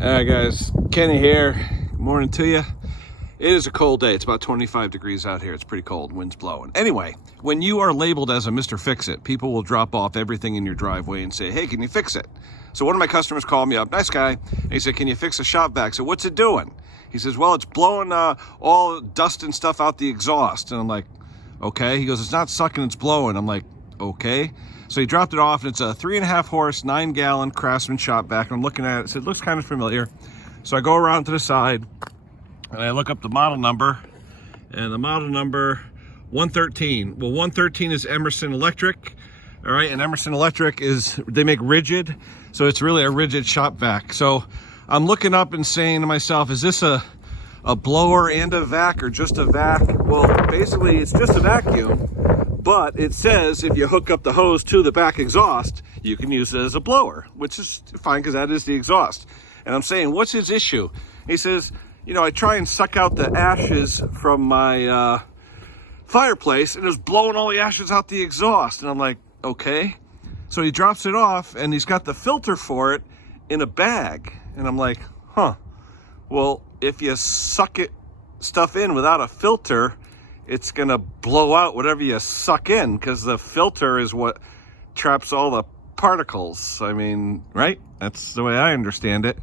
Alright guys, Kenny here. Good morning to you. It is a cold day. It's about 25 degrees out here. It's pretty cold. Wind's blowing. Anyway, when you are labeled as a Mr. Fix-It, people will drop off everything in your driveway and say, hey, can you fix it? So one of my customers called me up, nice guy, and he said, can you fix a shop vac? So what's it doing? He says, well, it's blowing all dust and stuff out the exhaust. And I'm like, okay. He goes, it's not sucking, it's blowing. I'm like, okay. So he dropped it off, and it's a 3.5 horse, 9-gallon Craftsman shop vac. And I'm looking at it, so it looks kind of familiar. So I go around to the side, and I look up the model number, and the model number 113. Well, 113 is Emerson Electric, all right? And Emerson Electric is, they make rigid, so it's really a rigid shop vac. So I'm looking up and saying to myself, is this a blower and a vac, or just a vac? Well, basically it's just a vacuum, but it says if you hook up the hose to the back exhaust, you can use it as a blower, which is fine because that is the exhaust. And I'm saying, what's his issue? He says, you know, I try and suck out the ashes from my fireplace, and it's blowing all the ashes out the exhaust. And I'm like, okay. So he drops it off, and he's got the filter for it in a bag. And I'm like, huh. Well, if you suck stuff in without a filter, it's gonna blow out whatever you suck in, because the filter is what traps all the particles. I mean, right? That's the way I understand it.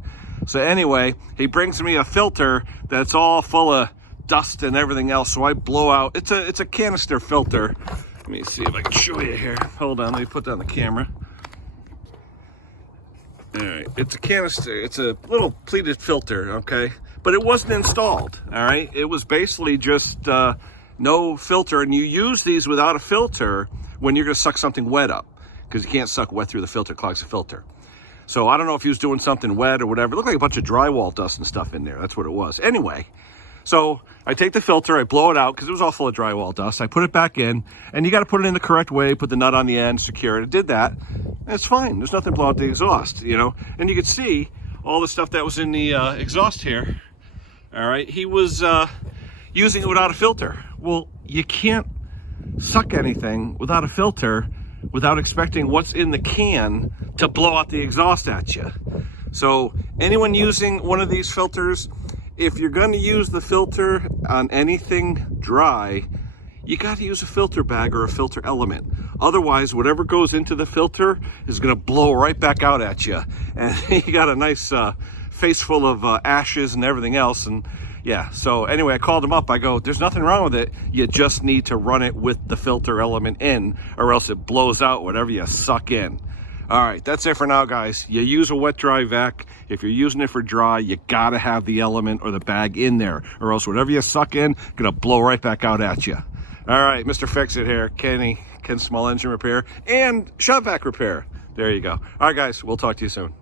So anyway, he brings me a filter that's all full of dust and everything else. So I blow out, it's a canister filter. Let me see if I can show you here. Hold on, let me put down the camera. All right, it's a canister, it's a little pleated filter, okay? But it wasn't installed, all right? It was basically just no filter, and you use these without a filter when you're gonna suck something wet up, because you can't suck wet through the filter, clogs the filter. So I don't know if he was doing something wet or whatever. It looked like a bunch of drywall dust and stuff in there. That's what it was. Anyway, so I take the filter, I blow it out because it was all full of drywall dust. I put it back in, and you got to put it in the correct way, put the nut on the end, secure it. It did that, and it's fine. There's nothing blowing out the exhaust, you know. And you could see all the stuff that was in the exhaust here. All right, he was using it without a filter. Well, you can't suck anything without a filter without expecting what's in the can to blow out the exhaust at you. So anyone using one of these filters, if you're going to use the filter on anything dry, you got to use a filter bag or a filter element. Otherwise, whatever goes into the filter is going to blow right back out at you. And you got a nice face full of ashes and everything else. And yeah, so anyway, I called him up. I go, there's nothing wrong with it. You just need to run it with the filter element in, or else it blows out whatever you suck in. All right, that's it for now, guys. You use a wet dry vac. If you're using it for dry, you gotta have the element or the bag in there, or else whatever you suck in, gonna blow right back out at you. All right, Mr. Fix-It here, Kenny, Ken Small Engine Repair and Shop Vac Repair. There you go. All right, guys, we'll talk to you soon.